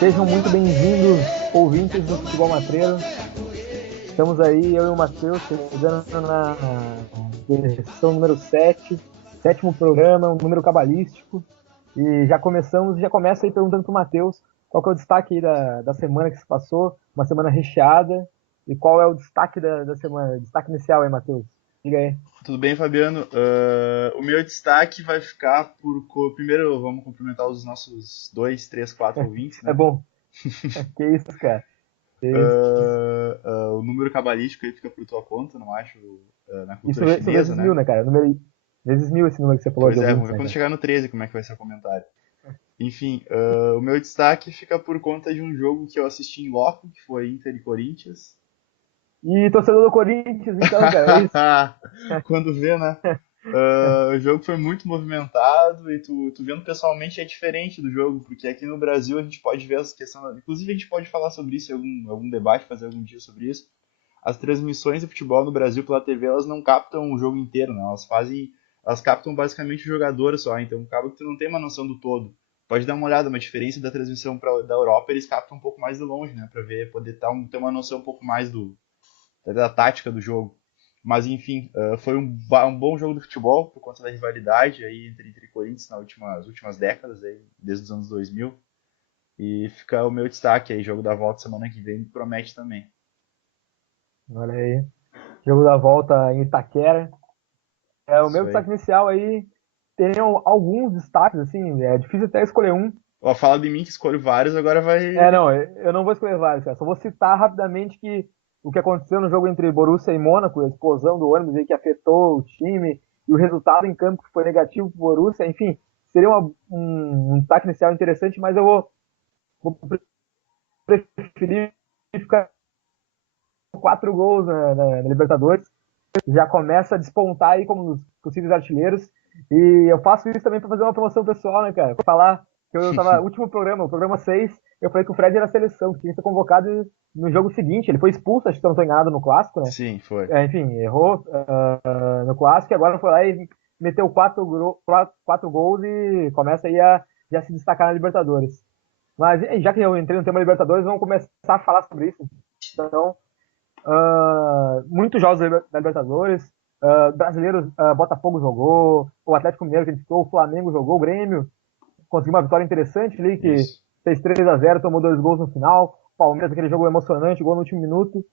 Sejam muito bem-vindos, ouvintes do Futebol Matreiro. Estamos aí, eu e o Matheus, chegando na edição número 7, sétimo programa, um número cabalístico. E já começa aí perguntando para o Matheus qual que é o destaque aí da semana que se passou, uma semana recheada, e qual é o destaque da semana, destaque inicial aí, Matheus. Diga aí. Tudo bem, Fabiano? O meu destaque vai ficar por. Primeiro, vamos cumprimentar os nossos dois, três, quatro ouvintes, É né? bom, que isso, cara. Que isso, O número cabalístico aí fica por tua conta, não acho? Na isso, cultura isso chinesa, vezes mil, né? né, cara? Vezes mil esse número que você falou de Pois é, vamos ouvintes, ver né, quando cara? chegar no 13 como é que vai ser o comentário. Enfim, o meu destaque fica por conta de um jogo que eu assisti em loco, que foi Inter e Corinthians. E torcedor do Corinthians, então, cara, é isso. Quando vê, né? O jogo foi muito movimentado e tu vendo pessoalmente é diferente do jogo, porque aqui no Brasil a gente pode ver essa questão. Inclusive, a gente pode falar sobre isso em algum debate, fazer algum dia sobre isso. As transmissões de futebol no Brasil pela TV, elas não captam o jogo inteiro, né? Elas captam basicamente o jogador só, então acaba que tu não tem uma noção do todo. Pode dar uma olhada, uma diferença da transmissão da Europa, eles captam um pouco mais de longe, né? Pra ver, poder ter uma noção um pouco mais da tática do jogo. Mas enfim, foi um bom jogo de futebol por conta da rivalidade aí entre Inter e Corinthians nas últimas décadas, aí, desde os anos 2000. E fica o meu destaque aí, jogo da volta semana que vem, promete também. Olha aí. Jogo da volta em Itaquera. O meu Isso destaque aí. inicial aí tem alguns destaques, assim, é difícil até escolher um. Ó, fala de mim que escolho vários, agora vai. Não, eu não vou escolher vários, cara. Só vou citar rapidamente que o que aconteceu no jogo entre Borussia e Mônaco, a explosão do ônibus aí que afetou o time, e o resultado em campo que foi negativo pro Borussia, enfim, seria um destaque inicial interessante, mas vou preferir ficar com 4 gols na Libertadores. Já começa a despontar aí como os possíveis artilheiros. E eu faço isso também para fazer uma promoção pessoal, né, cara? Pra falar que eu tava, último programa, o programa 6, eu falei que o Fred era seleção, que tinha que ser convocado no jogo seguinte. Ele foi expulso, acho que eu não tô enganado, no clássico, né? Sim, foi. Enfim, errou no clássico e agora foi lá e meteu 4 gols e começa aí a já se destacar na Libertadores. Mas já que eu entrei no tema Libertadores, vamos começar a falar sobre isso. Então, muitos jogos da Libertadores. Brasileiros, Botafogo jogou, o Atlético Mineiro que a gente citou, o Flamengo jogou, o Grêmio conseguiu uma vitória interessante ali, que Isso. fez 3-0, tomou 2 gols no final. O Palmeiras, aquele jogo emocionante, gol no último minuto.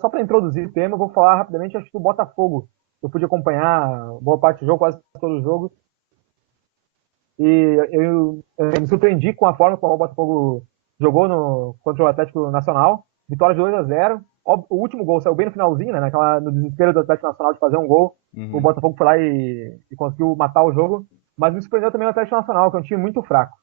Só para introduzir o tema, eu vou falar rapidamente, acho que o Botafogo. Eu pude acompanhar boa parte do jogo, quase todo o jogo. E eu me surpreendi com a forma como o Botafogo jogou contra o Atlético Nacional. Vitória de 2-0. O último gol saiu bem no finalzinho, né? No desespero do Atlético Nacional de fazer um gol. O Uhum. Botafogo foi lá e conseguiu matar o jogo. Mas me surpreendeu também o Atlético Nacional, que é um time muito fraco.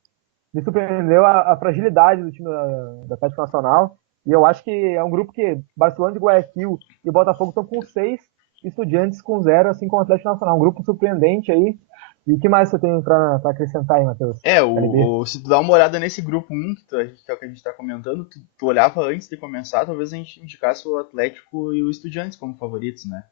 Me surpreendeu a fragilidade do time do Atlético Nacional. E eu acho que é um grupo que Barcelona de Guayaquil e o Botafogo estão com 6, Estudiantes com 0, assim como o Atlético Nacional. Um grupo surpreendente aí. E o que mais você tem para acrescentar aí, Matheus? LB? Se tu dá uma olhada nesse grupo um que é o que a gente tá comentando, tu olhava antes de começar, talvez a gente indicasse o Atlético e o Estudiantes como favoritos, né?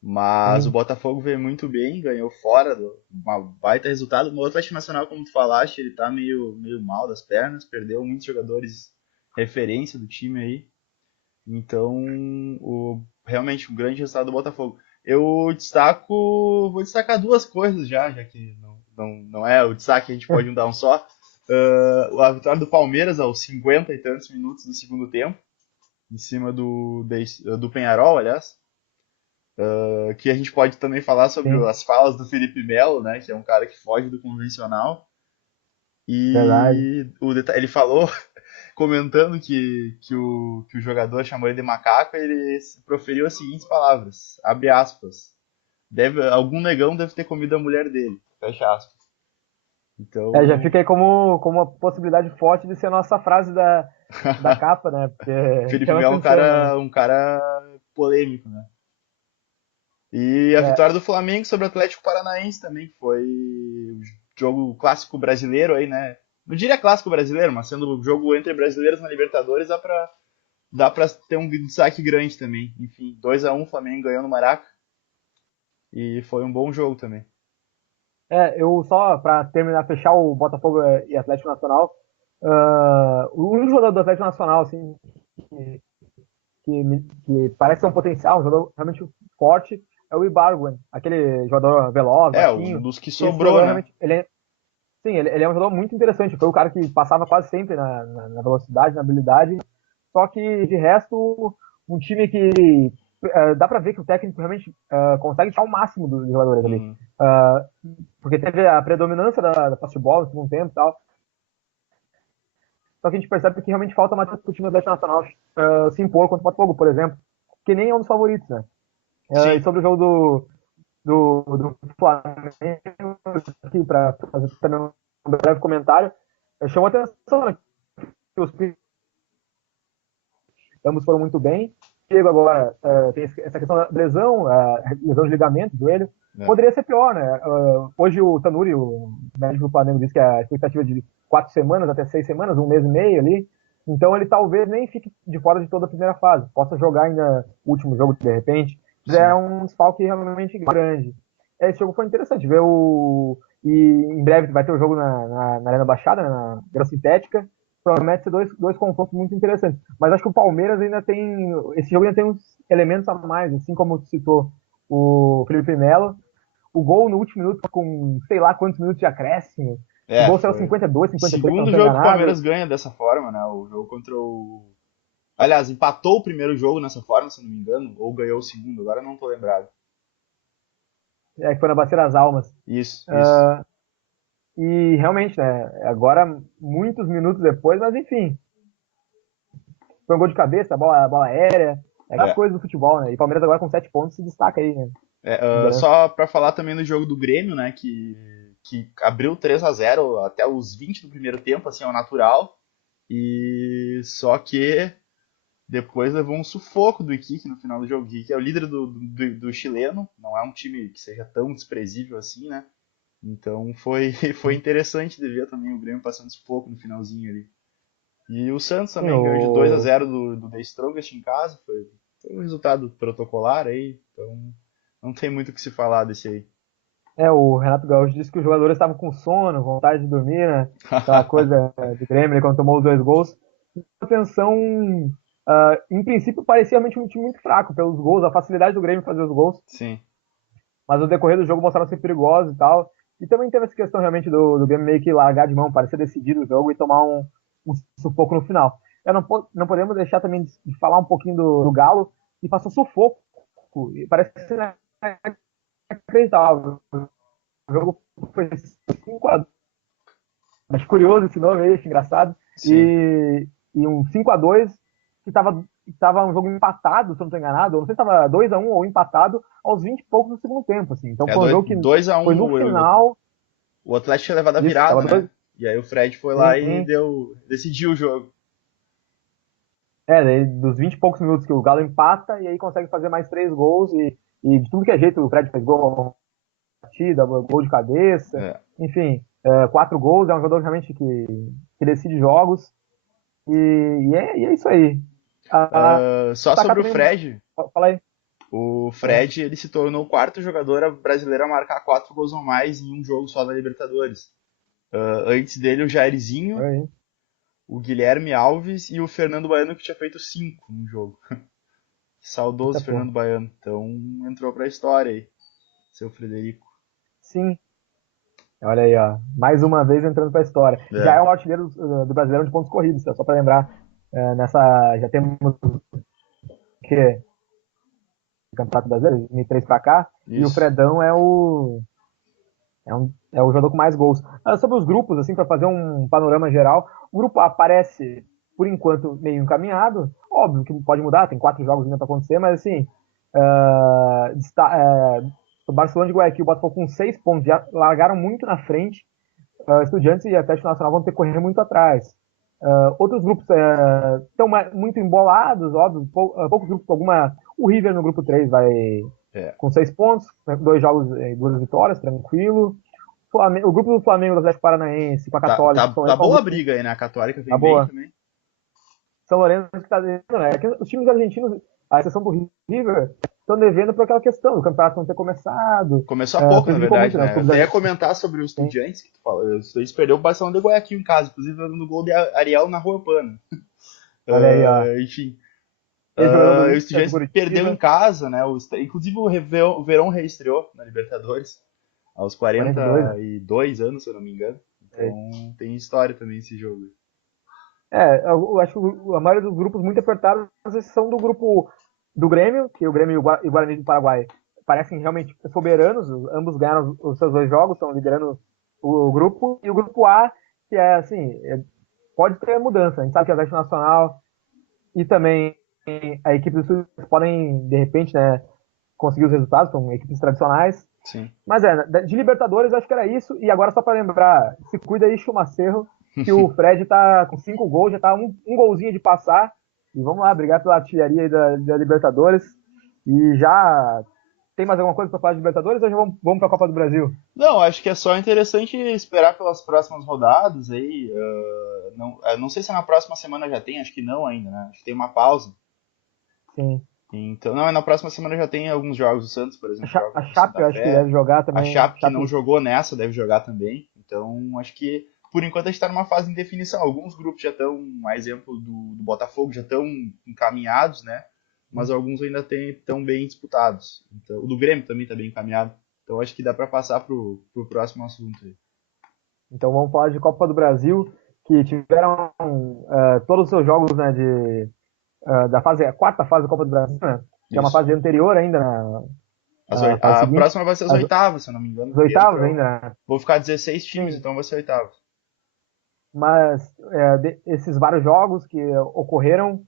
Mas o Sim. Botafogo veio muito bem, ganhou fora, uma baita resultado. O Atlético Nacional, como tu falaste, ele tá meio mal das pernas, perdeu muitos jogadores referência do time aí. Então, realmente um grande resultado do Botafogo. Vou destacar duas coisas já que não é o destaque que a gente pode dar um só. A vitória do Palmeiras aos 50 e tantos minutos do segundo tempo, em cima do Penharol, aliás. Que a gente pode também falar sobre Sim, as falas do Felipe Melo, né, que é um cara que foge do convencional. verdade. E ele falou, comentando que o jogador chamou ele de macaco, ele proferiu as seguintes palavras, abre aspas, algum negão deve ter comido a mulher dele, fecha aspas. Já Então, fica aí como uma possibilidade forte de ser a nossa frase da capa, né? Porque Felipe chama Melo é atenção, né? um cara polêmico, né? E a É, vitória do Flamengo sobre o Atlético Paranaense também, que foi o jogo clássico brasileiro aí, né? Não diria clássico brasileiro, mas sendo o jogo entre brasileiros na Libertadores, dá pra ter um destaque grande também. Enfim, 2-1 o Flamengo ganhou no Maraca e foi um bom jogo também. eu só para terminar, fechar o Botafogo e Atlético Nacional, O único jogador do Atlético Nacional, assim, que parece ter um potencial, um jogador realmente forte, é o Ibargüen, aquele jogador veloz, É, um baixinho. dos que Esse sobrou, jogador né? realmente, sim, ele é um jogador muito interessante. Foi o cara que passava quase sempre na velocidade, na habilidade. Só que, de resto, um time que dá pra ver que o técnico realmente consegue tirar o máximo dos jogadores ali. Uhum. Porque teve a predominância da posse de bola no segundo tempo e tal. Só que a gente percebe que realmente falta mais para o time do Atlético Nacional se impor contra o Botafogo, por exemplo, que nem é um dos favoritos, né? E Sim. sobre o jogo do Flamengo, aqui, para fazer também um breve comentário, chamou a atenção, né, que os ambos foram muito bem. Diego agora tem essa questão da lesão, lesão de ligamento, joelho. É. Poderia ser pior, né? Hoje o Tanuri, o médico do Flamengo, disse que a expectativa é de 4 semanas até 6 semanas, um mês e meio ali. Então ele talvez nem fique de fora de toda a primeira fase. Possa jogar ainda o último jogo, de repente. Já é Sim. um desfalque realmente grande. Esse jogo foi interessante ver o. E em breve vai ter o jogo na Arena Baixada, né, na Grama Sintética. Promete ser dois confrontos muito interessantes. Mas acho que o Palmeiras ainda tem. Esse jogo ainda tem uns elementos a mais, assim como citou o Felipe Melo. O gol no último minuto, com sei lá quantos minutos de acréscimo. O É, gol saiu foi. 52, 53, se eu não Segundo estou jogo que o enganado. Palmeiras ganha dessa forma, né? O jogo contra o. Aliás, empatou o primeiro jogo nessa forma, se eu não me engano, ou ganhou o segundo, agora eu não tô lembrado. Que foi na Bacia das Almas. Isso, isso. Uh, e realmente, né? Agora, muitos minutos depois, mas enfim. Foi um gol de cabeça, a bola aérea. É aquelas É. coisas do futebol, né? E o Palmeiras agora com 7 pontos se destaca aí, né? Só pra falar também do jogo do Grêmio, né? Que abriu 3-0 até os 20 do primeiro tempo, assim, ao natural. E só que depois levou um sufoco do Iquique no final do jogo. O Iquique é o líder do chileno, não é um time que seja tão desprezível assim, né? Então foi interessante de ver também o Grêmio passando sufoco no finalzinho ali. E o Santos Sim, também ganhou de 2-0 do The Strongest em casa. Foi um resultado protocolar aí. Então não tem muito o que se falar desse aí. o Renato Gaúcho disse que os jogadores estavam com sono, vontade de dormir, né? Aquela coisa do Grêmio, ele quando tomou os 2 gols. Atenção, em princípio parecia realmente um time muito fraco pelos gols, a facilidade do Grêmio em fazer os gols, Sim. mas no decorrer do jogo mostraram ser perigosos e tal. E também teve essa questão realmente do Grêmio meio que largar de mão, parecer decidido o jogo e tomar um sufoco no final. Não podemos deixar também de falar um pouquinho do Galo, que passou sufoco. E parece ser inacreditável. O jogo foi 5-2. Acho curioso esse nome aí, acho engraçado. Sim. E um 5-2 que tava um jogo empatado, se eu não estou enganado. Eu não sei se estava 2-1 ou empatado aos 20 e poucos do segundo tempo. Assim. Então É foi um jogo que 2-1 foi no final. o Atlético tinha levado a Isso, virada, tava né? dois. E aí o Fred foi lá e Sim, decidiu o jogo. daí, dos 20 e poucos minutos que o Galo empata e aí consegue fazer mais 3 gols. E de tudo que é jeito, o Fred fez gol partida, gol de cabeça. É. Enfim, 4 gols. É um jogador realmente que decide jogos. E é isso aí. Só Destacar sobre o também. Fred, Fala aí. o É, Fred ele se tornou o quarto jogador brasileiro a marcar 4 gols ou mais em um jogo só da Libertadores. Antes dele, o Jairzinho, aí. o Guilherme Alves e o Fernando Baiano, que tinha feito 5 no jogo. Eita, Saudoso pô. Fernando Baiano. Então entrou pra história aí, seu Frederico. Sim. Olha aí, ó. Mais uma vez entrando para a história. Já é É, o artilheiro do Brasileiro de pontos corridos, tá? Só para lembrar. Nessa. Já temos que Campeonato Brasileiro, 2003 para cá. E o isso. Fredão é o jogador com mais gols. Sobre os grupos, assim, para fazer um panorama geral, o grupo A parece, por enquanto, meio encaminhado. Óbvio que pode mudar, tem 4 jogos ainda para acontecer, mas assim. O Barcelona de Guayaquil e o Botafogo com 6 pontos já largaram muito na frente. Estudiantes e Atlético Nacional vão ter que correr muito atrás. Outros grupos estão muito embolados, óbvio. Poucos grupos com alguma. O River no grupo 3 vai É. com 6 pontos, né, 2 jogos e 2 vitórias, tranquilo. O grupo do Flamengo, do Atlético Paranaense, com a Católica, São Tá Lourenço, boa a Augusto, briga aí, né? A Católica tá vem bem boa. também. São Lourenço que tá dentro, né? Os times argentinos, a exceção do River, estão devendo por aquela questão do campeonato não ter começado. Começou há pouco, na Prejudicou muito, verdade, né? Os né? Eu clubes até ia da... comentar sobre o Sim, Estudiantes, que tu falou. O Estudiantes perdeu o Barcelona de Guayaquil em casa, inclusive no gol de Ariel na Rua Pana. olha aí, ó. Enfim, Ex-jogador do o Inter, do Estudiantes perdeu em Curitiba, casa, né? Inclusive o Verón reestreou na Libertadores, aos 42, né? 42 anos, se eu não me engano. É, Então tem história também esse jogo. eu acho que a maioria dos grupos muito apertados, às vezes, são do grupo do Grêmio, que o Grêmio e o Guarani do Paraguai parecem realmente soberanos, ambos ganharam os seus 2 jogos, estão liderando o grupo, e o grupo A, que é assim, pode ter mudança, a gente sabe que o Atlético Nacional e também a equipe do Sul podem, de repente, né, conseguir os resultados, são equipes tradicionais, Sim. mas de Libertadores acho que era isso, e agora só para lembrar, se cuida aí, Chumacerro, que o Fred tá com 5 gols, já tá um golzinho de passar, e vamos lá, brigar pela artilharia aí da Libertadores, e já tem mais alguma coisa para falar de Libertadores ou já vamos para a Copa do Brasil? Não, acho que é só interessante esperar pelas próximas rodadas aí. Não sei se na próxima semana já tem, acho que não ainda, né? Acho que tem uma pausa. Sim. Então, não, na próxima semana já tem alguns jogos. O Santos, por exemplo, joga A com o Chape Santa eu acho que Fé. deve jogar A também. Chape, que não jogou nessa, deve jogar também. Então, acho que por enquanto a gente está numa fase de definição. Alguns grupos já estão, a exemplo do Botafogo, já estão encaminhados, né? Mas alguns ainda estão bem disputados. Então, o do Grêmio também está bem encaminhado. Então, acho que dá para passar pro próximo assunto aí. Então vamos falar de Copa do Brasil, que tiveram todos os seus jogos, né, da fase, a quarta fase da Copa do Brasil, né, que é uma Isso. fase anterior ainda, né, a fase A seguinte, próxima vai ser as as, oitavas, se eu não me engano, os porque oitavos ainda, né? vou ficar 16 times, Sim, então vai ser oitavas. mas esses vários jogos que ocorreram,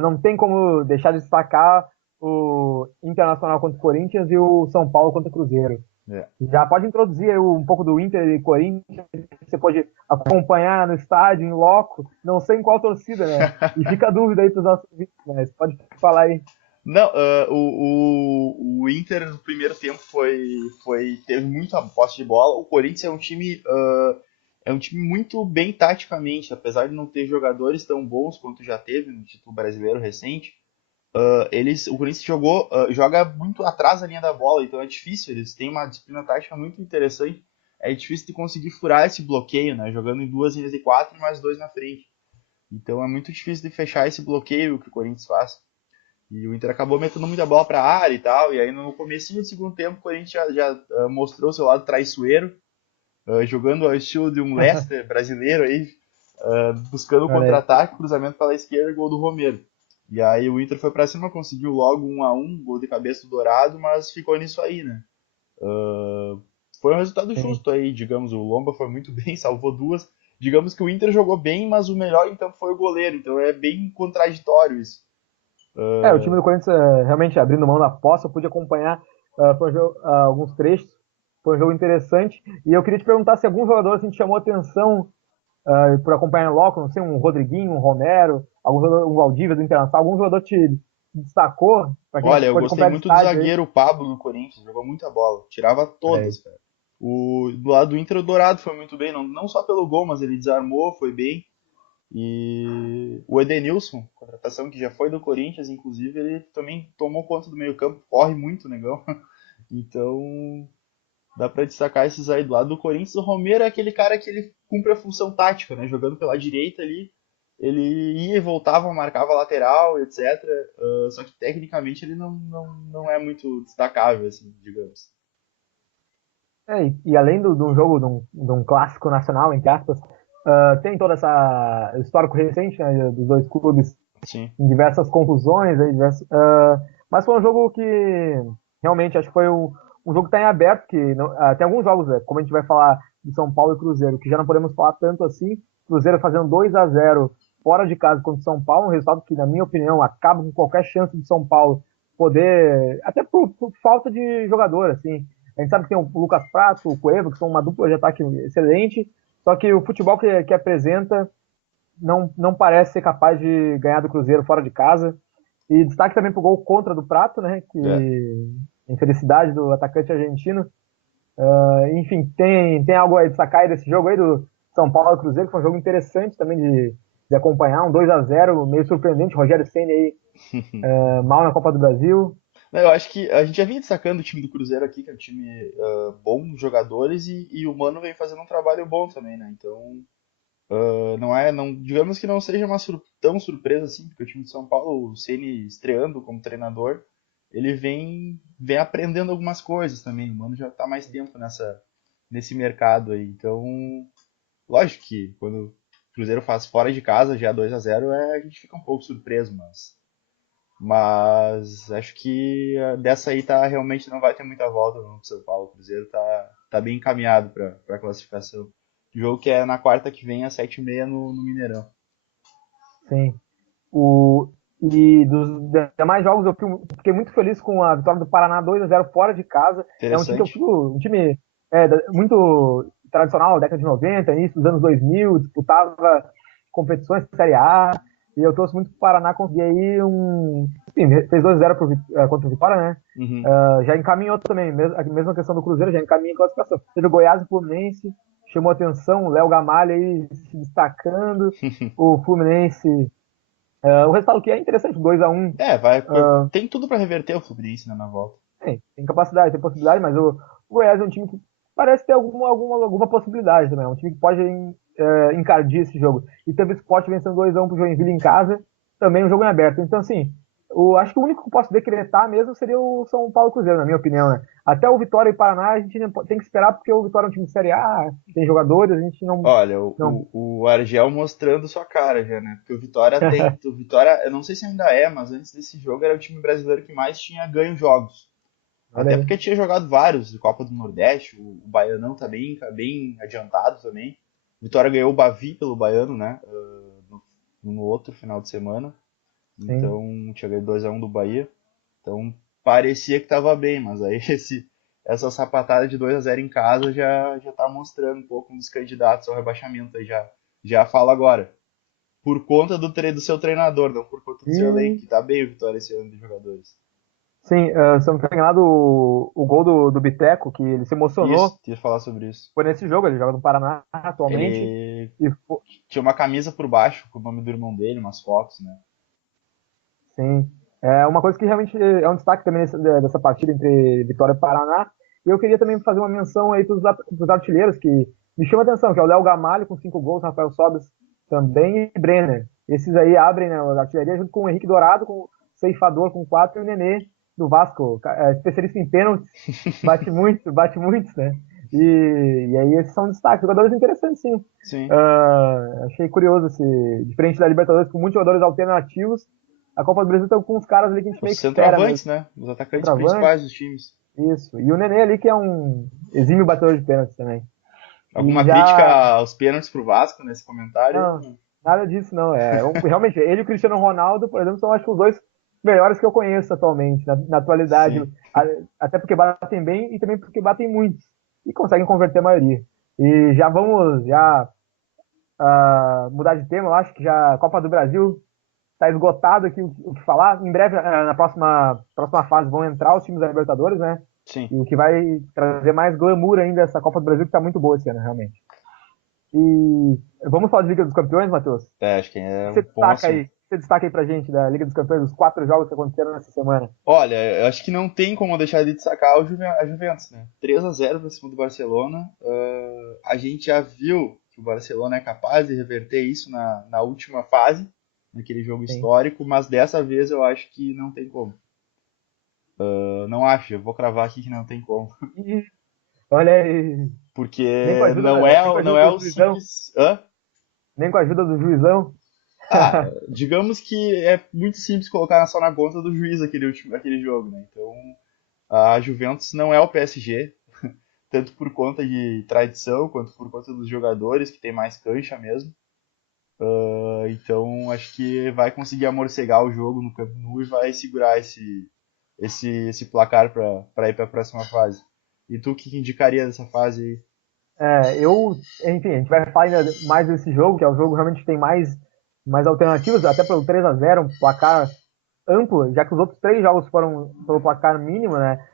não tem como deixar de destacar o Internacional contra o Corinthians e o São Paulo contra o Cruzeiro. É. Já pode introduzir aí um pouco do Inter e Corinthians, você pode acompanhar no estádio, em loco, não sei em qual torcida, né? E fica a dúvida aí para os nossos ouvintes, mas pode falar aí. Não, o Inter no primeiro tempo teve muita posse de bola. O Corinthians é um time muito bem taticamente, apesar de não ter jogadores tão bons quanto já teve no título brasileiro recente. O Corinthians joga muito atrás da linha da bola, então é difícil. Eles têm uma disciplina tática muito interessante. É difícil de conseguir furar esse bloqueio, né? Jogando em 2 linhas de 4 e mais 2 na frente. Então é muito difícil de fechar esse bloqueio que o Corinthians faz. E o Inter acabou metendo muita bola para a área e tal. E aí no comecinho do segundo tempo o Corinthians já mostrou seu lado traiçoeiro, jogando ao estilo de um Leicester brasileiro aí, buscando o Olha aí. contra-ataque, cruzamento pela esquerda e gol do Romero. E aí o Inter foi para cima, conseguiu logo 1-1, gol de cabeça do Dourado, mas ficou nisso aí, né? Foi um resultado Sim. justo aí, digamos. O Lomba foi muito bem, salvou duas. Digamos que o Inter jogou bem, mas o melhor então foi o goleiro. Então é bem contraditório isso. O time do Corinthians realmente abrindo mão da posse, eu pude acompanhar alguns trechos, foi um jogo interessante. E eu queria te perguntar se algum jogador assim, te chamou a atenção por acompanhar em loco, não sei, um Rodriguinho, um Romero, um Valdívia do Internacional, algum jogador te destacou, para quem Olha, eu pode gostei acompanhar de muito do estádio aí? zagueiro Pablo no Corinthians, jogou muita bola, tirava Olha aí. todas, cara. Do lado do Inter, o Dourado foi muito bem, não só pelo gol, mas ele desarmou, foi bem. E o Edenilson, contratação que já foi do Corinthians, inclusive, ele também tomou conta do meio-campo, corre muito, negão. Então, dá pra destacar esses aí do lado do Corinthians. O Romero é aquele cara que ele cumpre a função tática, né? Jogando pela direita ali, ele ia e voltava, marcava a lateral, etc. Só que tecnicamente ele não é muito destacável, assim, digamos. E além de um jogo, de um clássico nacional, entre aspas, tem todo essa histórico recente, né, dos dois clubes Sim, em diversas confusões, aí, mas foi um jogo que realmente acho que foi um jogo que está em aberto, que tem alguns jogos, como a gente vai falar de São Paulo e Cruzeiro, que já não podemos falar tanto assim. Cruzeiro fazendo 2-0 fora de casa contra o São Paulo, um resultado que, na minha opinião, acaba com qualquer chance de São Paulo poder, até por falta de jogador, assim. A gente sabe que tem o Lucas Prato, o Cueva, que são uma dupla de ataque excelente, só que o futebol que apresenta não parece ser capaz de ganhar do Cruzeiro fora de casa. E destaque também pro gol contra do Prato, né? é. Que infelicidade do atacante argentino. Enfim, tem algo a destacar aí desse jogo aí do São Paulo e Cruzeiro, que foi um jogo interessante também de acompanhar, um 2-0 meio surpreendente. Rogério Ceni aí mal na Copa do Brasil. Não, eu acho que a gente já vinha destacando o time do Cruzeiro aqui, que é um time bom, jogadores, e o Mano vem fazendo um trabalho bom também, né? Então, não, digamos que não seja tão surpresa assim, porque o time de São Paulo, o Ceni estreando como treinador, ele vem aprendendo algumas coisas também. O Mano já está mais tempo nesse mercado aí. Então, lógico que quando o Cruzeiro faz fora de casa, já 2-0, a gente fica um pouco surpreso, mas acho que dessa aí realmente não vai ter muita volta no São Paulo. O Cruzeiro tá bem encaminhado para a classificação. O jogo que é na quarta que vem, às 7h30 no Mineirão. Sim. O, e dos demais jogos eu fiquei muito feliz com a vitória do Paraná 2-0 fora de casa. É um time que eu Interessante. fico, um time muito tradicional, década de 90, início dos anos 2000, disputava competições de Série A, e eu torço muito pro Paraná conseguir aí enfim, fez 2-0 contra o Vitória, né? Uhum. Já encaminhou também, a mesma questão do Cruzeiro, já encaminha em classificação. Teve o Goiás e Fluminense, chamou atenção, o Léo Gamalho aí se destacando, o Fluminense o resultado que é interessante, 2-1. Tem tudo para reverter o Fluminense, né, na volta. Tem capacidade, tem possibilidade, mas o Goiás é um time que parece ter alguma possibilidade também. É um time que pode encardir esse jogo. E teve o Sport vencendo 2-1 pro Joinville em casa, também um jogo em aberto. Então, assim, acho que o único que eu posso decretar mesmo seria o São Paulo Cruzeiro, na minha opinião. Né? Até o Vitória e Paraná a gente tem que esperar, porque o Vitória é um time de Série A, tem jogadores, a gente não. Olha, não o Argel mostrando sua cara já, né? Porque o Vitória tem. O Vitória, eu não sei se ainda é, mas antes desse jogo era o time brasileiro que mais tinha ganho jogos. olha Até aí. porque tinha jogado vários de Copa do Nordeste, o Baianão tá bem adiantado também. Vitória ganhou o Bavi pelo Baiano, né? No outro final de semana. Sim. Então tinha ganho 2-1 do Bahia. Então parecia que tava bem, mas aí essa sapatada de 2-0 em casa já tá mostrando um pouco um dos candidatos ao rebaixamento aí já falo agora. Por conta do seu treinador, não por conta do seu elenco, E que tá bem o Vitória esse ano de jogadores. sim, se eu não me engano, o gol do Biteco, que ele se Isso, emocionou, queria falar sobre isso. foi nesse jogo, ele joga no Paraná atualmente. Ele E, tinha uma camisa por baixo com o nome do irmão dele, umas fotos, né? sim, é uma coisa que realmente é um destaque também dessa partida entre Vitória e Paraná. E eu queria também fazer uma menção aí para os artilheiros, que me chama a atenção, que é o Léo Gamalho com 5 gols, Rafael Sobis também e Brenner. Esses aí abrem, né, a artilharia junto com o Henrique Dourado, com o Ceifador com 4 e o Nenê do Vasco, especialista em pênaltis, bate muitos, né? E aí esses são destaques, jogadores interessantes, sim. Sim. Achei curioso diferente da Libertadores, com muitos jogadores alternativos, a Copa do Brasil tá com uns caras ali que a gente Os meio que espera centroavantes, mesmo. né? Os atacantes Centroavante, principais dos times. isso. E o Nenê ali, que é um exímio batedor de pênaltis também. E Alguma crítica já. aos pênaltis pro Vasco nesse comentário aí? Não, nada disso, não. Realmente, ele e o Cristiano Ronaldo, por exemplo, são acho que os dois melhores que eu conheço atualmente, na atualidade. Sim. Até porque batem bem e também porque batem muito. E conseguem converter a maioria. E já vamos mudar de tema, eu acho que já a Copa do Brasil está esgotado aqui o que falar. Em breve, na próxima fase, vão entrar os times da Libertadores, né? Sim. E o que vai trazer mais glamour ainda essa Copa do Brasil, que está muito boa esse ano, realmente. E vamos falar de Liga dos Campeões, Matheus? O Acho que é que um bom assunto. você destaca aí pra gente da Liga dos Campeões, os 4 jogos que aconteceram nessa semana? Olha, eu acho que não tem como deixar de destacar a Juventus, né? 3-0 para cima do Barcelona. A gente já viu que o Barcelona é capaz de reverter isso na última fase, naquele jogo Sim. histórico, mas dessa vez eu acho que não tem como. Não acho, eu vou cravar aqui que não tem como. E, olha aí, nem com a Porque ajuda, nem com a não ajuda é do o juizão, simples. Hã? nem com a ajuda do juizão. Digamos que é muito simples colocar só na conta do juiz aquele jogo, né? Então, a Juventus não é o PSG, tanto por conta de tradição quanto por conta dos jogadores que tem mais cancha mesmo. Então acho que vai conseguir amorcegar o jogo no Camp Nou e vai segurar esse placar para ir para a próxima fase. E tu, o que indicaria dessa fase aí? Enfim, a gente vai falar ainda mais desse jogo, que é o jogo que realmente tem mais alternativas, até pelo 3-0, um placar amplo, já que os outros 3 jogos foram pelo placar mínimo, né?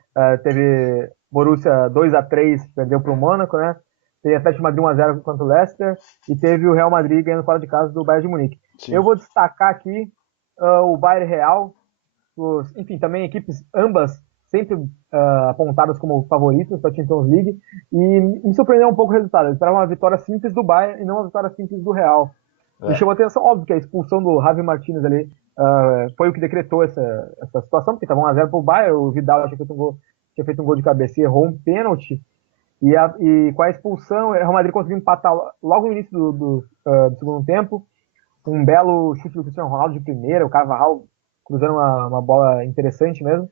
Teve Borussia 2-3, perdeu para o Mônaco, né? Teve Atlético de Madrid 1-0 contra o Leicester e teve o Real Madrid ganhando fora de casa do Bayern de Munique. Eu Sim. vou destacar aqui o Bayern Real, enfim, também equipes ambas sempre apontadas como favoritas para a Champions League, e me surpreendeu um pouco o resultado. Eu esperava uma vitória simples do Bayern e não uma vitória simples do Real. Me É, chamou a atenção, óbvio, que a expulsão do Javi Martinez ali foi o que decretou essa situação, porque estava 1-0 para o Bayern, o Vidal tinha feito um gol de cabeça e errou um pênalti, e com a expulsão, o Real Madrid conseguiu empatar logo no início do segundo tempo, um belo chute do Cristiano Ronaldo de primeira, o Carvajal cruzando uma bola interessante mesmo.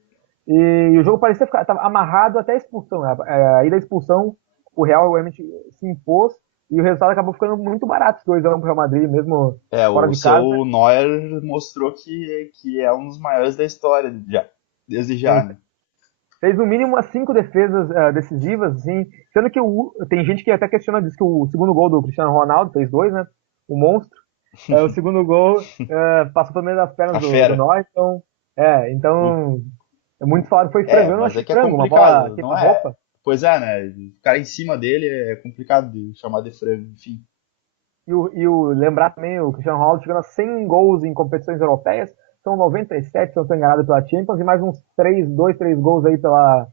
E o jogo parecia ficar tava amarrado até a expulsão. Aí da expulsão, o Real realmente se impôs e o resultado acabou ficando muito barato, 2-1 pro Real Madrid, mesmo fora o de casa. seu Neuer mostrou que é um dos maiores da história, já, desde já, Sim, né? fez no mínimo umas 5 defesas decisivas, assim, sendo que tem gente que até questiona, diz que o segundo gol do Cristiano Ronaldo, fez dois, né? O monstro. O segundo gol passou pelo meio das pernas A do fera. Neuer, O, então muitos falaram que foi frango, eu não mas é achei que é frango, uma bola complicado, não é? queima-roupa. Pois é, né? O cara em cima dele é complicado de chamar de frango, enfim. Lembrar também, o Cristiano Ronaldo chegando a 100 gols em competições europeias, são 97, se eu não estou enganado, pela Champions, e mais uns 3 gols aí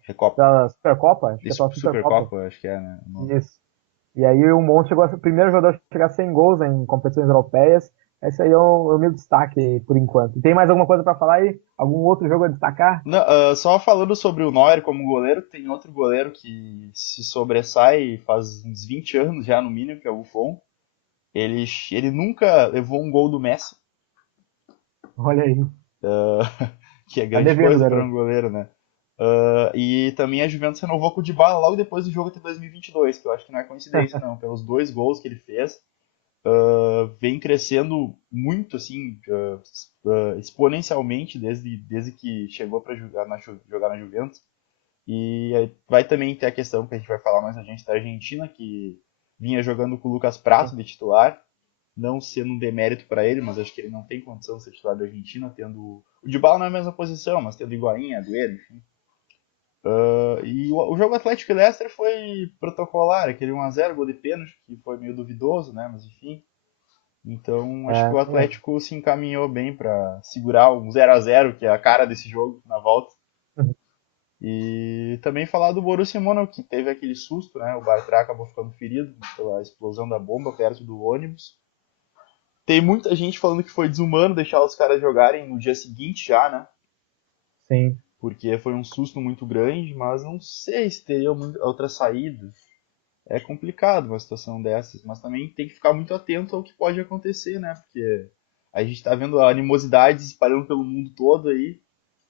Recopa. pela Supercopa, acho que é pela Supercopa. Supercopa, acho que é, né? Isso. E aí o Monte chegou a ser o primeiro jogador a chegar a 100 gols em competições europeias. Esse aí é o meu destaque por enquanto. Tem mais alguma coisa para falar aí? Algum outro jogo a destacar? Não, só falando sobre o Neuer como goleiro, tem outro goleiro que se sobressai faz uns 20 anos já no mínimo, que é o Buffon. Ele nunca levou um gol do Messi, Olha aí, que é tá grande devendo, coisa para um garoto. goleiro, né? E também a Juventus renovou com o Dybala logo depois do jogo até 2022, que eu acho que não é coincidência não, pelos 2 gols que ele fez, vem crescendo muito assim, exponencialmente desde que chegou para jogar na Juventus. E aí vai também ter a questão que a gente vai falar mais adiante da Argentina, que vinha jogando com o Lucas Prato de titular, não sendo um demérito para ele, mas acho que ele não tem condição de ser titular da Argentina, tendo o Dybala na mesma posição, mas tendo Higuaín, Agüero, enfim. E o jogo Atlético e Leicester foi protocolar, aquele 1-0, gol de pênalti, que foi meio duvidoso, né, mas enfim. Então acho que o É. Atlético se encaminhou bem para segurar um 0-0, que é a cara desse jogo na volta. E também falar do Borussia Monchengladbach, que teve aquele susto, né? O Bartra acabou ficando ferido pela explosão da bomba perto do ônibus. Tem muita gente falando que foi desumano deixar os caras jogarem no dia seguinte já, né? Sim. Porque foi um susto muito grande, mas não sei se teria outra saída. É complicado uma situação dessas, mas também tem que ficar muito atento ao que pode acontecer, né? Porque a gente tá vendo a animosidade se espalhando pelo mundo todo aí.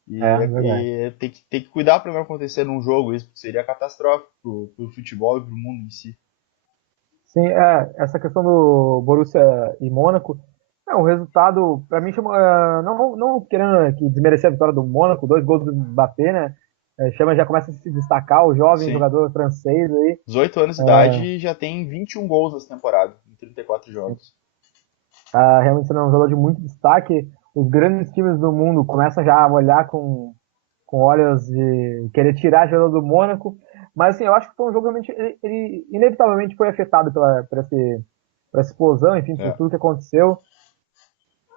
Verdade. Tem que cuidar para não acontecer num jogo isso, porque seria catastrófico pro futebol e pro mundo em si. Sim, essa questão do Borussia e Mônaco, o resultado, para mim, chama, não querendo que desmerecer a vitória do Mônaco, 2 gols do Mbappé, né? Chama, já começa a se destacar o jovem Sim. jogador francês aí. 18 anos de idade e já tem 21 gols nessa temporada, em 34 jogos. Tá realmente sendo um jogador de muito destaque. Os grandes times do mundo começam já a olhar com olhos de querer tirar jogador do Mônaco. Mas assim, eu acho que foi um jogo realmente. Ele inevitavelmente foi afetado por essa explosão, enfim, por É. tudo que aconteceu.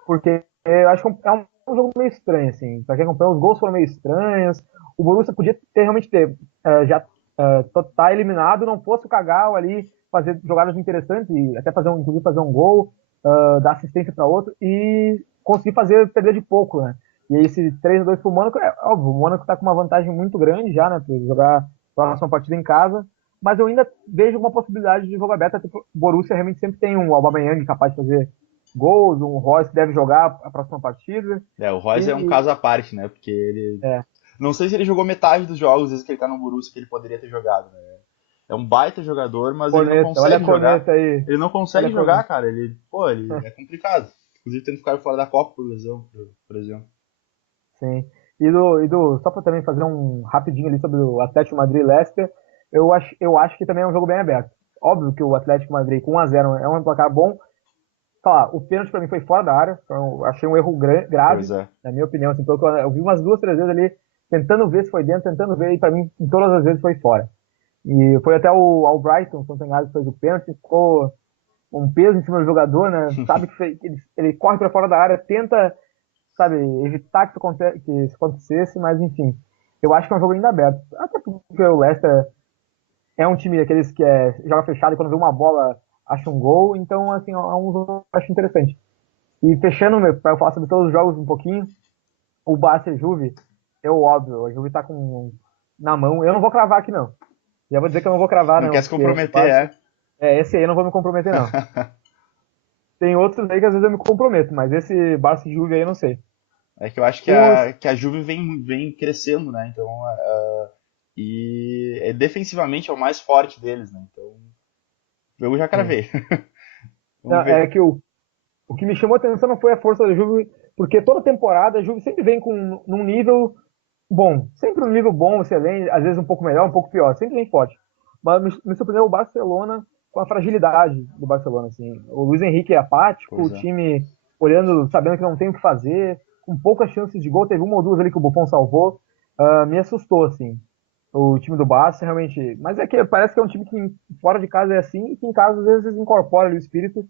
Porque eu acho que é um jogo meio estranho, assim. Pra quem acompanhou, os gols foram meio estranhos. O Borussia podia realmente ter já tá eliminado, não fosse o Kagawa ali fazer jogadas interessantes e até inclusive fazer um gol, dar assistência para outro e conseguir perder de pouco, né? E aí esse 3-2 pro Mônaco, é óbvio, o Mônaco tá com uma vantagem muito grande já, né, para jogar a próxima partida em casa, mas eu ainda vejo uma possibilidade de jogo aberto, até o Borussia realmente sempre tem um Aubameyang capaz de fazer gols, um Royce deve jogar a próxima partida. O Royce é um E caso à parte, né? Porque ele. é, Não sei se ele jogou metade dos jogos desde que ele tá no Borussia que ele poderia ter jogado, né? É um baita jogador, mas ele não olha a consegue jogar. corneta aí. Ele não Olha consegue a jogar, corneta. cara. Ele é complicado. Inclusive tendo ficado fora da Copa por lesão, por exemplo. Sim. Só para também fazer um rapidinho ali sobre o Atlético Madrid e Leicester, eu acho que também é um jogo bem aberto. Óbvio que o Atlético Madrid com 1-0 é um placar bom. Tá, o pênalti para mim foi fora da área, então eu achei um erro grave, Pois é. na minha opinião. Assim, pelo que eu vi umas 2, 3 vezes ali, tentando ver se foi dentro, tentando ver, e para mim, em todas as vezes foi fora. E foi até o Albrighton, se não tem nada, que fez o pênalti, ficou um peso em cima do jogador, né? Sabe que ele corre para fora da área, tenta sabe, evitar que isso acontecesse, mas enfim, eu acho que é um jogo ainda aberto. Até porque o Leicester é um time daqueles que joga fechado e quando vê uma bola acha um gol, então assim, é um jogo que eu acho interessante. E fechando, para eu falar sobre todos os jogos um pouquinho, o Barça e Juve, óbvio, a Juve tá com na mão. Eu não vou cravar aqui não. Já vou dizer que eu não vou cravar Não não, quer se porque o comprometer, Barça, é? esse aí eu não vou me comprometer não. Tem outros aí que às vezes eu me comprometo, mas esse Barça e Juve aí eu não sei. É que eu acho que Os, a Juve vem crescendo, né? Então, defensivamente é o mais forte deles, né? Então, eu já sim. cravei. Não, Vamos é ver. que o que me chamou a atenção não foi a força da Juve, porque toda temporada a Juve sempre vem num nível bom. Sempre um nível bom, excelente, às vezes um pouco melhor, um pouco pior. Sempre vem forte. Mas me surpreendeu o Barcelona com a fragilidade do Barcelona. Assim. O Luiz Henrique é apático, o Pois é. time olhando, sabendo que não tem o que fazer, com poucas chances de gol. Teve uma ou duas ali que o Buffon salvou. Me assustou, assim. O time do Barça, realmente. Mas é que parece que é um time que fora de casa é assim, e que em casa às vezes incorpora ali o espírito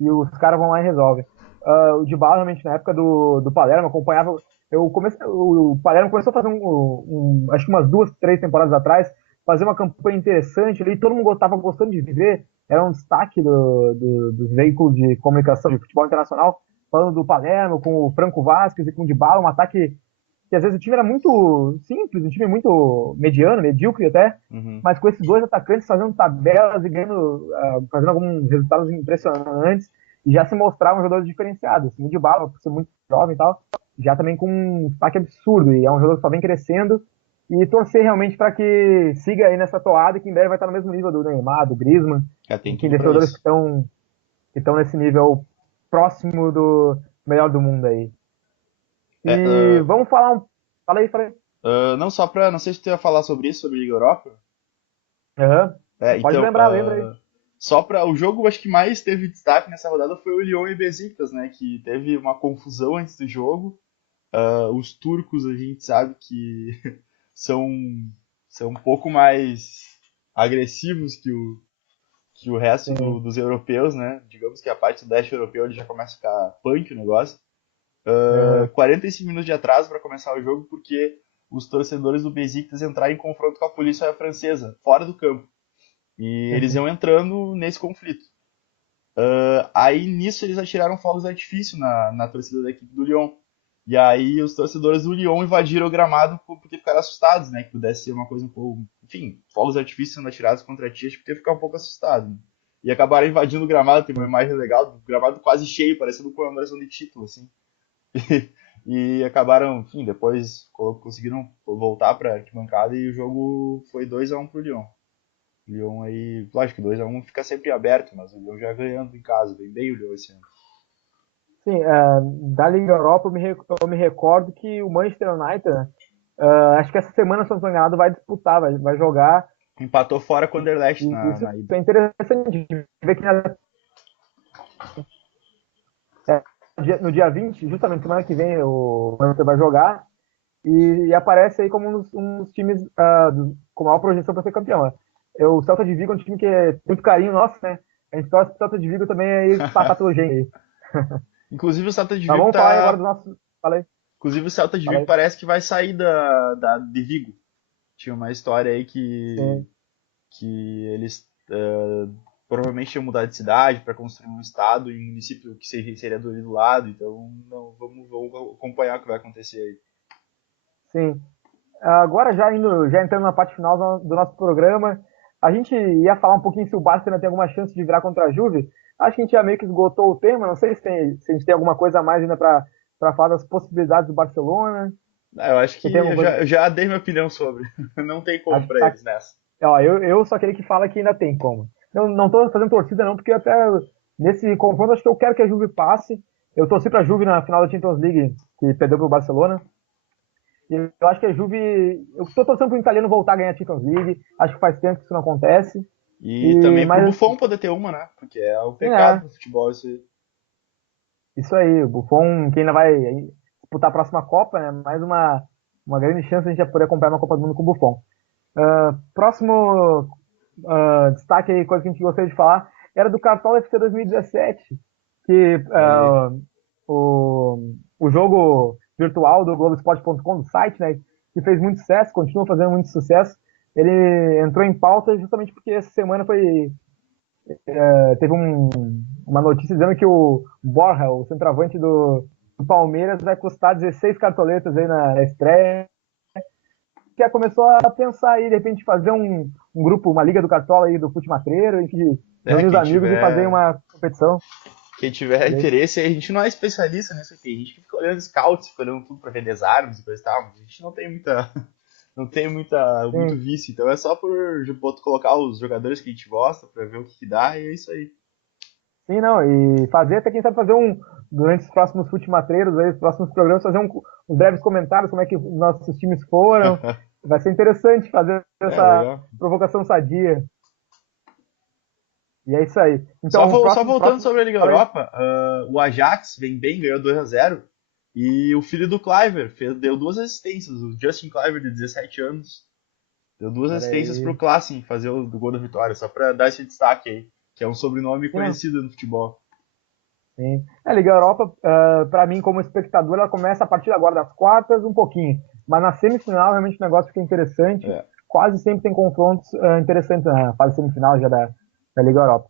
e os caras vão lá e resolvem. O Dybala, realmente, na época do Palermo, acompanhava. O Palermo começou a fazer acho que umas 2, 3 temporadas atrás, fazer uma campanha interessante ali, todo mundo estava gostando de ver, era um destaque dos veículos de comunicação de futebol internacional, falando do Palermo, com o Franco Vasquez e com o Dybala, um ataque que às vezes o time era muito simples, um time muito mediano, medíocre até, Uhum. mas com esses dois atacantes fazendo tabelas e ganhando, fazendo alguns resultados impressionantes, e já se mostrava um jogador diferenciado. Assim, o Dybala, por ser muito jovem e tal, já também com um destaque absurdo, e é um jogador que só vem crescendo, e torcer realmente para que siga aí nessa toada, e que em breve vai estar no mesmo nível do Neymar, do Griezmann, Já tem enfim, tudo desses pra jogadores isso. que estão nesse nível próximo do melhor do mundo aí. É, E vamos falar um. Fala aí, fala aí. não só pra. Não sei se tu ia falar sobre isso, sobre Liga Europa. Aham. Pode Então, lembrar, lembra aí. só para o jogo, acho que mais teve destaque nessa rodada foi o Lyon e Besiktas, né? Que teve uma confusão antes do jogo. Os turcos a gente sabe que são, são um pouco mais agressivos que o resto Sim. dos europeus, né? Digamos que a parte do leste europeu ele já começa a ficar punk o negócio. Aham. 45 minutos de atraso para começar o jogo porque os torcedores do Besiktas entraram em confronto com a polícia francesa, fora do campo. E eles iam entrando nesse conflito. Aí nisso eles atiraram fogos de artifício na torcida da equipe do Lyon. E aí os torcedores do Lyon invadiram o gramado porque ficaram assustados, né? Que pudesse ser uma coisa um pouco. Enfim, fogos de artifício sendo atirados contra ti, acho que ia ficar um pouco assustado. Né? E acabaram invadindo o gramado, tem uma imagem legal do gramado quase cheio, parecendo comemoração de título, assim. E acabaram, enfim, depois conseguiram voltar para arquibancada e o jogo foi 2-1 pro Lyon. Lyon aí, lógico que 2-1 fica sempre aberto, mas o Lyon já ganhando em casa, vem bem o Lyon esse ano. Sim, da Liga Europa eu me recordo que o Manchester United, né, acho que essa semana, se eu não estou enganado, vai disputar, vai jogar. Empatou fora com o Anderlecht E isso na ida. é interessante de ver que no dia 20, justamente semana que vem, o Manchester vai jogar e aparece aí como um dos times com maior projeção para ser campeão. Né? O Celta de Vigo é um time que é muito carinho nosso, né? A gente torce pro Celta de Vigo também aí passar pelo jeito aí. Inclusive o Celta de Mas Vigo vamos falar aí agora tá. do nosso. Fala aí, Inclusive o Celta de fala Vigo aí. parece que vai sair de Vigo. Tinha uma história aí Sim. que eles provavelmente tinham mudado de cidade para construir um estado em um município que seria do lado. Então não, vamos acompanhar o que vai acontecer aí. Sim. Agora já entrando na parte final do nosso programa, a gente ia falar um pouquinho se o Barça ainda tem alguma chance de virar contra a Juve. Acho que a gente já meio que esgotou o tema. Não sei se a gente tem alguma coisa a mais ainda para falar das possibilidades do Barcelona. Eu acho Você tem que alguma coisa? eu já dei minha opinião sobre. Não tem como Acho que para tá. eles nessa. Ó, eu sou aquele que fala que ainda tem como. Eu não tô fazendo torcida não, porque até nesse confronto acho que eu quero que a Juve passe. Eu torci pra Juve na final da Champions League, que perdeu pro Barcelona. E eu acho que a Juve. Eu estou torcendo pro italiano voltar a ganhar a Champions League. Acho que faz tempo que isso não acontece. E também pro Mas, Buffon poder ter uma, né? Porque é um sim, pecado pro futebol isso aí. isso aí. O Buffon, que ainda vai disputar a próxima Copa, né? Mais uma grande chance de a gente já poder acompanhar uma Copa do Mundo com o Buffon. Próximo destaque aí, coisa que a gente gostaria de falar, era do Cartola FC 2017, que Olha aí. o o jogo virtual do Globoesporte.com, do site, né, que fez muito sucesso, continua fazendo muito sucesso, ele entrou em pauta justamente porque essa semana teve uma notícia dizendo que o Borja, o centroavante do Palmeiras, vai custar 16 cartoletas aí na estreia. Que começou a pensar aí, de repente, fazer um grupo, uma liga do Cartola aí do Fute Matreiro, em que reunir os amigos e fazer uma competição. Quem tiver interesse, a gente não é especialista nisso aqui, a gente fica olhando scouts, fica olhando tudo pra ver desarmes e coisa e tal, mas a gente não tem muito vício, então é só por colocar os jogadores que a gente gosta pra ver o que dá e é isso aí. Sim, não, e fazer, até quem sabe fazer durante os próximos Fute Matreiros, aí, os próximos programas, fazer uns breves comentários, como é que os nossos times foram. Vai ser interessante fazer essa provocação sadia. E é isso aí. Então, só voltando sobre a Liga Europa, o Ajax vem bem, ganhou 2-0. E o filho do Kluivert deu 2 assistências. O Justin Kluivert, de 17 anos, deu 2 assistências pro Klaassen fazer o gol da vitória, só pra dar esse destaque aí, que é um sobrenome conhecido no futebol. Sim. A Liga Europa, pra mim, como espectador, ela começa a partir agora das quartas, um pouquinho. Mas na semifinal, realmente, o negócio fica interessante. Quase sempre tem confrontos interessantes na fase semifinal já da Liga Europa.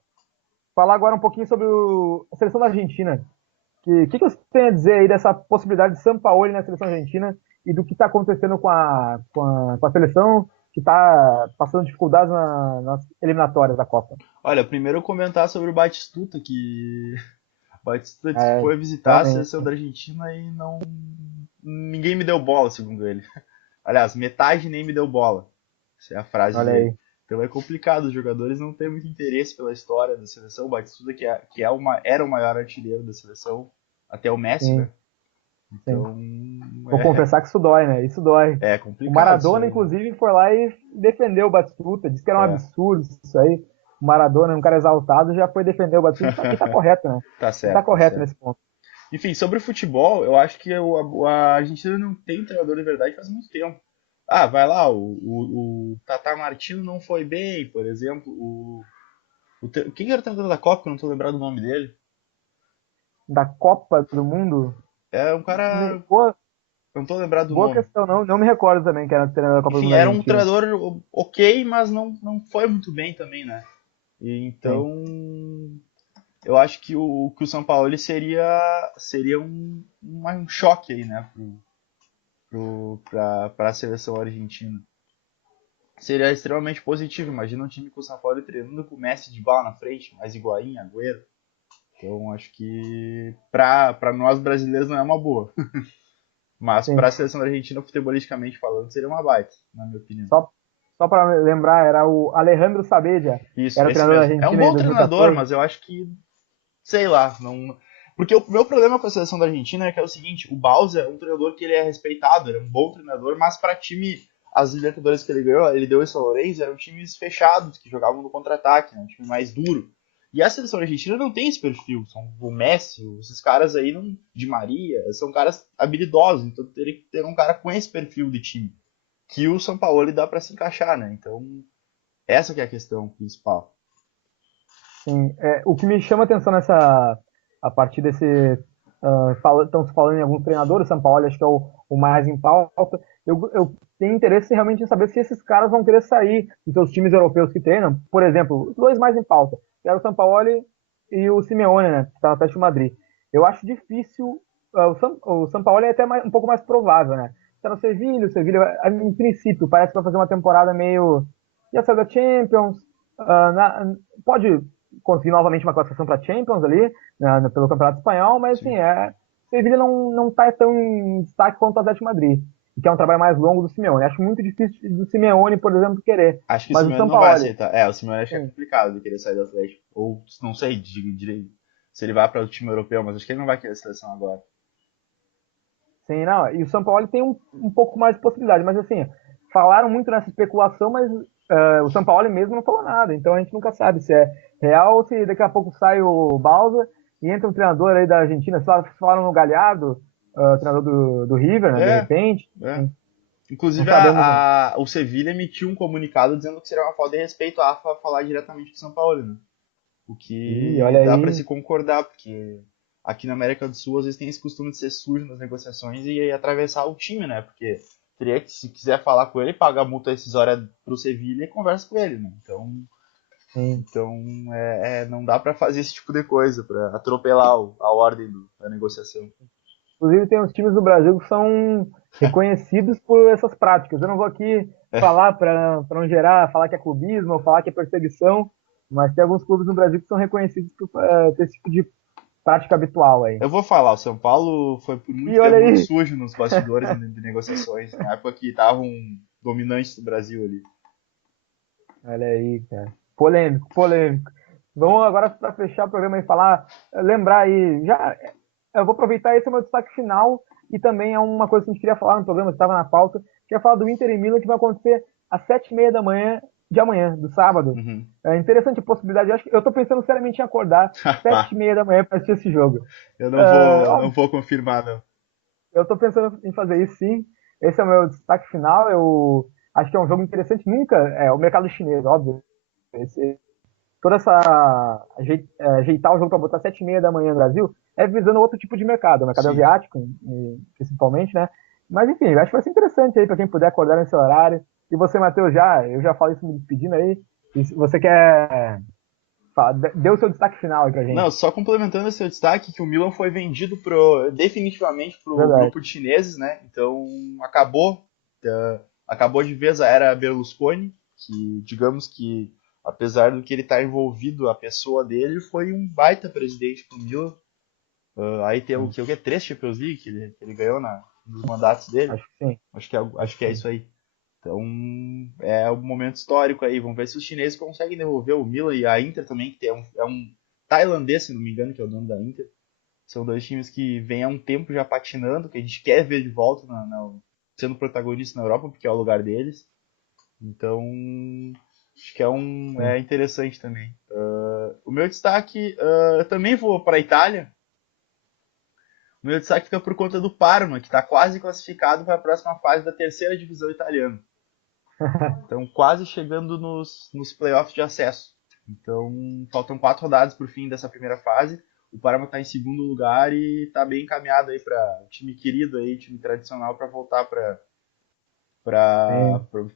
Falar agora um pouquinho sobre a seleção da Argentina. O que você tem a dizer aí dessa possibilidade de Sampaoli na seleção argentina e do que está acontecendo com a seleção que está passando dificuldades nas eliminatórias da Copa? Olha, primeiro eu comentar sobre o Batistuta, que o Batistuta foi visitar a seleção da Argentina e ninguém me deu bola, segundo ele. Aliás, metade nem me deu bola. Essa é a frase dele. Então é complicado, os jogadores não têm muito interesse pela história da seleção. O Batistuta, era o maior artilheiro da seleção, até o Messi, né? Então. Vou confessar que isso dói, né? Isso dói. É complicado. O Maradona, inclusive, foi lá e defendeu o Batistuta, disse que era um absurdo isso aí. O Maradona, um cara exaltado, já foi defender o Batistuta, e tá correto, né? Tá certo. Tá correto nesse ponto. Enfim, sobre o futebol, eu acho que a Argentina não tem um treinador de verdade faz muito tempo. Vai lá, o Tata Martino não foi bem, por exemplo. Quem era o treinador da Copa, que eu não tô lembrado do nome dele? Da Copa do Mundo? É um cara. Não tô lembrado do nome. Boa questão, não me recordo também que era o treinador da Copa do Mundo. Era um treinador ok, mas não foi muito bem também, né? Então, eu acho que o Sampaoli seria um choque aí, né, para a seleção argentina. Seria extremamente positivo. Imagina um time com o Sampaoli treinando com o Messi de bala na frente, mais Higuaín, Agüero. Então, acho que para nós brasileiros não é uma boa. Mas para a seleção argentina, futebolisticamente falando, seria uma baita, na minha opinião. Só para lembrar, era o Alejandro Sabella. Isso, era o treinador da Argentina. É um bom treinador, mas eu acho que, sei lá, não... Porque o meu problema com a seleção da Argentina é que é o seguinte, o Bausa é um treinador que ele é respeitado, ele é um bom treinador, mas para time, as Libertadores que ele ganhou, ele deu em São Lourenço, eram times fechados, que jogavam no contra-ataque, né, um time mais duro. E a seleção argentina não tem esse perfil, são o Messi, esses caras aí, de Maria, são caras habilidosos, então teria que ter um cara com esse perfil de time, que o Sampaoli dá para se encaixar, né, então essa que é a questão principal. Sim, o que me chama a atenção a partir desse, estamos falando em alguns treinadores, o Sampaoli acho que é o mais em pauta, eu tenho interesse realmente em saber se esses caras vão querer sair dos seus times europeus que treinam, por exemplo, os dois mais em pauta, que era o Sampaoli e o Simeone, né, que está no Atlético de Madrid. Eu acho difícil, o Sampaoli é até um pouco mais provável, né, está no Sevilha, o Sevilha, em princípio, parece que vai fazer uma temporada meio, já saiu da Champions, pode conseguir novamente uma classificação para Champions ali, pelo Campeonato Espanhol, mas assim, Sevilha não está tão em destaque quanto o Atlético de Madrid, que é um trabalho mais longo do Simeone. Acho muito difícil do Simeone, por exemplo, querer. Acho que mas o Simeone não vai aceitar. O Simeone acho que é complicado de querer sair do Atlético. Ou, não sei, se ele vai para o time europeu, mas acho que ele não vai querer a seleção agora. Sim, não. E o São Paulo tem um pouco mais de possibilidade, mas assim, falaram muito nessa especulação, mas o São Paulo mesmo não falou nada, então a gente nunca sabe se é real ou se daqui a pouco sai o Bausa e entra um treinador aí da Argentina, falaram no Galhardo, treinador do River, né, de repente. Inclusive o Sevilla emitiu um comunicado dizendo que seria uma falta de respeito a AFA falar diretamente com o São Paulo, né? O que dá para se concordar, porque aqui na América do Sul às vezes tem esse costume de ser sujo nas negociações e atravessar o time, né? Porque teria que, se quiser falar com ele, paga a multa rescisória pro Sevilha e conversa com ele, né? Então não dá pra fazer esse tipo de coisa, pra atropelar a ordem da negociação. Inclusive tem uns times do Brasil que são reconhecidos por essas práticas. Eu não vou aqui falar para não falar que é clubismo ou falar que é perseguição, mas tem alguns clubes no Brasil que são reconhecidos por ter esse tipo de prática habitual aí. Eu vou falar, o São Paulo foi por muito tempo muito sujo nos bastidores de negociações, na época que estavam dominantes do Brasil ali. Olha aí, cara. Polêmico. Vamos agora, para fechar o programa e lembrar aí, eu vou aproveitar, esse é o meu destaque final, e também é uma coisa que a gente queria falar no programa, que estava na pauta, que é falar do Inter e Milan, que vai acontecer às 7h30 da manhã de amanhã, do sábado. Uhum. É interessante a possibilidade, eu tô pensando seriamente em acordar 7h30 da manhã para assistir esse jogo. Eu não vou confirmar, não. Eu tô pensando em fazer isso, sim. Esse é o meu destaque final, eu acho que é um jogo interessante, o mercado chinês, óbvio. Toda essa ajeitar o jogo para botar 7h30 da manhã no Brasil é visando outro tipo de mercado, o mercado asiático, principalmente, né? Mas enfim, eu acho que vai ser interessante aí para quem puder acordar nesse horário. E você, Matheus, eu já falei isso me despedindo aí. E se você quer dê o seu destaque final aí pra gente. Não, só complementando esse seu destaque, que o Milan foi vendido definitivamente pro grupo de chineses, né? Então acabou de vez a era Berlusconi, que digamos que apesar do que ele tá envolvido, a pessoa dele foi um baita presidente pro Milan. Aí tem o que é 3 Champions League que ele ganhou nos mandatos dele. Acho que sim. Acho que é isso aí. Então é um momento histórico aí. Vamos ver se os chineses conseguem devolver o Milan e a Inter também, que é um tailandês, se não me engano, que é o dono da Inter. São 2 times que vêm há um tempo já patinando, que a gente quer ver de volta sendo protagonista na Europa, porque é o lugar deles. Então acho que é interessante também. O meu destaque, eu também vou para a Itália. O meu destaque fica por conta do Parma, que está quase classificado para a próxima fase da 3ª divisão italiana. Então, quase chegando nos playoffs de acesso. Então, faltam 4 rodadas para o fim dessa primeira fase. O Parma está em segundo lugar e está bem encaminhado aí para time querido, aí, time tradicional, para voltar para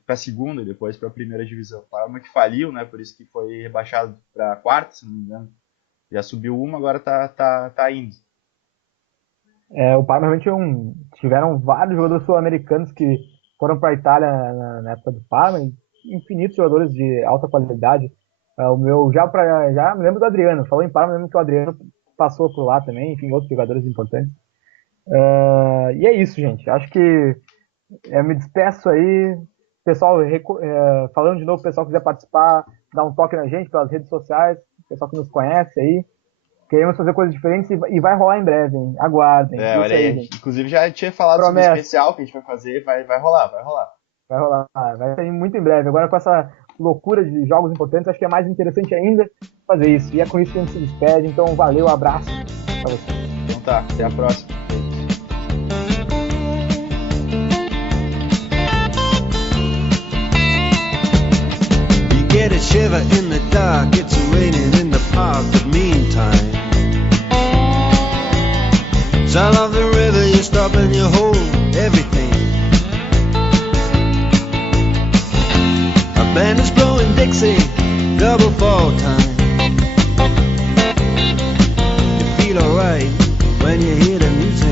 a segunda e depois para a primeira divisão. O Parma que faliu, né? Por isso que foi rebaixado para a 4ª, se não me engano. Já subiu uma, agora tá indo. O Parma realmente tiveram vários jogadores sul-americanos que foram para a Itália na época do Parma, infinitos jogadores de alta qualidade. Já me lembro do Adriano, falou em Parma, me lembro que o Adriano passou por lá também, enfim, outros jogadores importantes. E é isso, gente. Acho que me despeço aí. Pessoal, falando de novo, o pessoal que quiser participar, dá um toque na gente pelas redes sociais, o pessoal que nos conhece aí. Queremos fazer coisas diferentes e vai rolar em breve, hein? Aguardem. Olha aí, inclusive já tinha falado sobre o especial que a gente vai fazer, vai rolar. Vai rolar, vai sair muito em breve. Agora com essa loucura de jogos importantes, acho que é mais interessante ainda fazer isso. E é com isso que a gente se despede, então valeu, abraço pra vocês. Então tá, até a próxima. You get a shiver in the dark, it's raining in the park, but meantime sound of the river, you stop and you hold everything. A band is blowing Dixie, double fall time. You feel alright when you hear the music.